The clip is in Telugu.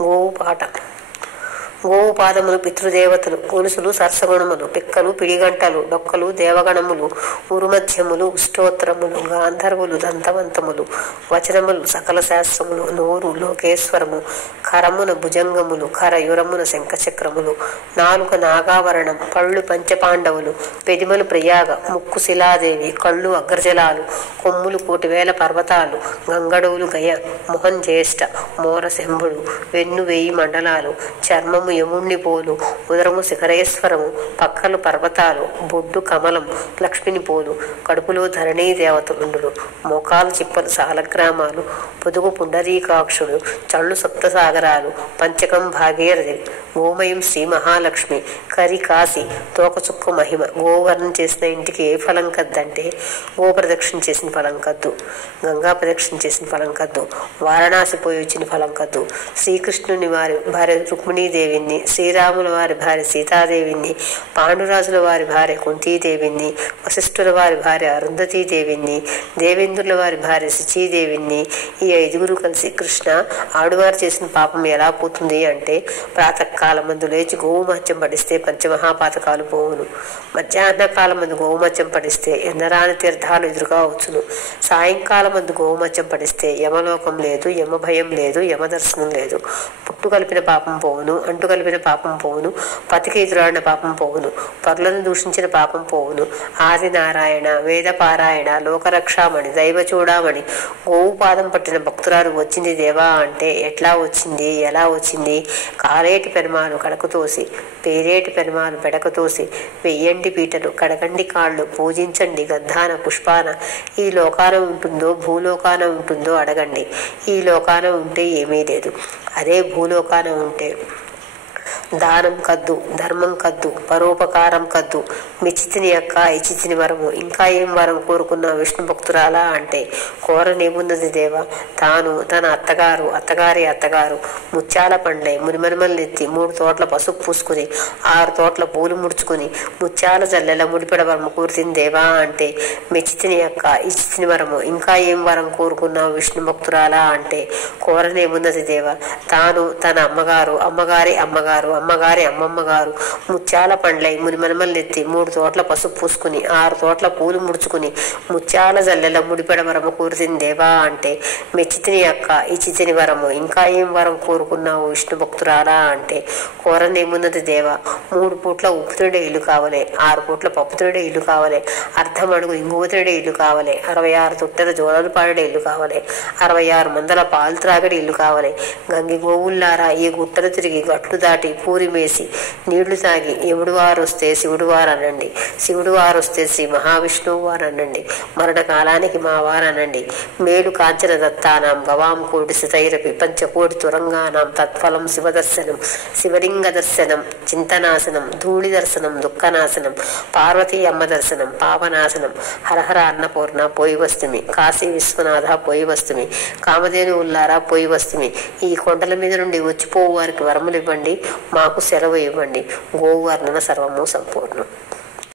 గోవు పాట. గోవు పాదములు పితృదేవతలు, గొలుసులు సరసగుణములు, పిక్కలు పిడిగంటలు, డొక్కలు దేవగణములు, ఉరుమధ్యములు ఉష్టోత్తరములు, గాంధర్వులు దంతవంతములు, వచనములు సకల శాస్త్రములు, నోరు లోకేశ్వరము, కరమున భుజంగములు, కరయురమున శంఖచక్రములు, నాలుక నాగావరణం, పళ్ళు పంచపాండవులు, పెదిమలు ప్రయాగ, ముక్కు శిలాదేవి, కళ్ళు అగ్రజలాలు, కొమ్ములు 1,000 పర్వతాలు, గంగడవులు గయ, మొహం జ్యేష్ఠ, మోర శంభుడు, వెన్ను 1000 మండలాలు, చర్మము యముణ్ణి పోలు, ఉదరము శిఖరేశ్వరము, పక్కలు పర్వతాలు, బొడ్డు కమలం లక్ష్మిని పోలు, కడుపులో ధరణీ దేవతలుండును, మోకాలు చిప్పలు సాలగ్రామాలు, పొదుగు పుండరీకాక్షుడు, చళ్ళు సప్తసాగరాలు, పంచకం భాగీరథి, గోమయం శ్రీ మహాలక్ష్మి, కరి కాశి, తోకచుక్క మహిమ. గోవర్ణం చేసిన ఇంటికి ఏ ఫలం కద్దంటే గో ప్రదక్షిణ చేసిన ఫలం కద్దు, గంగా ప్రదక్షిణ చేసిన ఫలం కద్దు, వారణాసి పోయి వచ్చిన ఫలం కద్దు. శ్రీకృష్ణుని వారి భార్య రుక్మిణీదేవిని, శ్రీరాముల వారి భార్య సీతాదేవిని, పాండురాజుల వారి భార్య కుంతీదేవిని, వశిష్ఠుల వారి భార్య అరుంధతీదేవిని, దేవేంద్రుల వారి భార్య శచీదేవిని, ఈ 5 కలిసి కృష్ణ ఆడువారు చేసిన పాపం ఎలా పోతుంది అంటే ప్రాతకాలమందు లేచి గోవుమత్యం పడిస్తే పంచమహాపాతకాలు పోవును, మధ్యాహ్నకాలమందు గోవుమత్యం పడిస్తే ఎన్నరాని తీర్థాలు ఎదురుగా వచ్చును, సాయంకాలమందు గోవుమత్యం పడిస్తే యమలోకం లేదు, యమభయం లేదు, యమదర్శనం లేదు, పుట్టు కలిపిన పాపం పోవును, అంటు కలిపిన పాపం పోవును, పతికి ఎదురాడిన పాపం పోవును, పరులను దూషించిన పాపం పోవును. ఆదినారాయణ, వేదపారాయణ, లోకరక్షామణి, దైవ చూడామణి, గోవు పాదం పట్టిన భక్తురాలు వచ్చింది దేవా అంటే ఎట్లా వచ్చింది, ఎలా వచ్చింది? కాలేటి పెనమాలు కడకతోసి, పేరేటి పెనమాలు పెడకతోసి, వెయ్యండి పీటలు, కడగండి కాళ్ళు, పూజించండి గంధాన పుష్పాన. ఈ లోకాన ఉంటుందో భూలోకాన ఉంటుందో అడగండి. ఈ లోకాన ఉంటే ఏమీ లేదు, అదే భూలోకాన ఉంటే దానం కద్దు, ధర్మం కద్దు, పరోపకారం కద్దు. మిచితిని అక్క ఇచితిని వరము, ఇంకా ఏం వరం కోరుకున్న విష్ణు భక్తురాలా అంటే కోరనేమున్నది దేవా. తాను తన అత్తగారు, అత్తగారి అత్తగారు ముత్యాల పండ్లై మునిమనుమలెత్తి 3 తోట్ల పసుపు పూసుకుని 6 తోట్ల పూలు ముడుచుకుని ముత్యాల జల్లెల ముడిపెడ వరము కోరుతుంది దేవా అంటే మెచితిని అక్క ఇచితిని వరము, ఇంకా ఏం వరం కోరుకున్నావు విష్ణు భక్తురాలా అంటే కోరనేమున్నది దేవా. తాను తన అమ్మగారు, అమ్మగారి అమ్మగారు, అమ్మగారి అమ్మమ్మగారు ముత్యాల పండ్లై మునిమనుమలెత్తి 3 తోట్ల పసుపు పూసుకుని 6 తోట్ల పూలు ముడుచుకుని ముత్యాల జల్లెల ముడిపెడ వరము కోరుతుంది దేవా అంటే మెచ్చితిని అక్క ఇచ్చితిని వరము, ఇంకా ఏం వరం కోరుకున్నావు విష్ణు భక్తురాలా అంటే కోరనేమున్నది దేవా. 3 పూట్ల ఉప్పు తిండే ఇల్లు కావాలి, 6 పూట్ల పప్పు తిండే ఇల్లు కావాలి, అర్ధం అడుగు ఇంగువ తిండే ఇల్లు కావాలి, 66 తుట్టెల జోలలు పాడే ఇల్లు కావాలి, 66 మందల పాలు త్రాగడి ఇల్లు కావాలి. గంగి గోవుల్లారా ఈ గుట్టలు తిరిగి గట్లు దాటి పూరి మేసి నీళ్లు తాగి ఎముడు వారు వస్తే శివుడు వారు అనండి, శివుడు వారు వస్తే శ్రీ మహావిష్ణువు వారు అనండి, మరణ కాలానికి మా వారు అనండి. మేలు కాంచన దత్తానాం గవాం కోటి స్థైరపి పంచకోటి తురంగానాం తత్ఫలం శివదర్శనం, శివలింగ దర్శనం చింతనాశనం, ధూళి దర్శనం దుఃఖనాశనం, పార్వతీ అమ్మ దర్శనం పాపనాశనం, హరహర అన్నపూర్ణ పోయి వస్తుమి, కాశీ విశ్వనాథ పోయి వస్తుమి, కామధేను ఉల్లారా పోయి వస్తుమి. ఈ కొండల మీద నుండి వచ్చిపోవు వారికి వరములు ఇవ్వండి, మాకు సెలవు ఇవ్వండి. గోవర్ణన సర్వము సంపూర్ణం.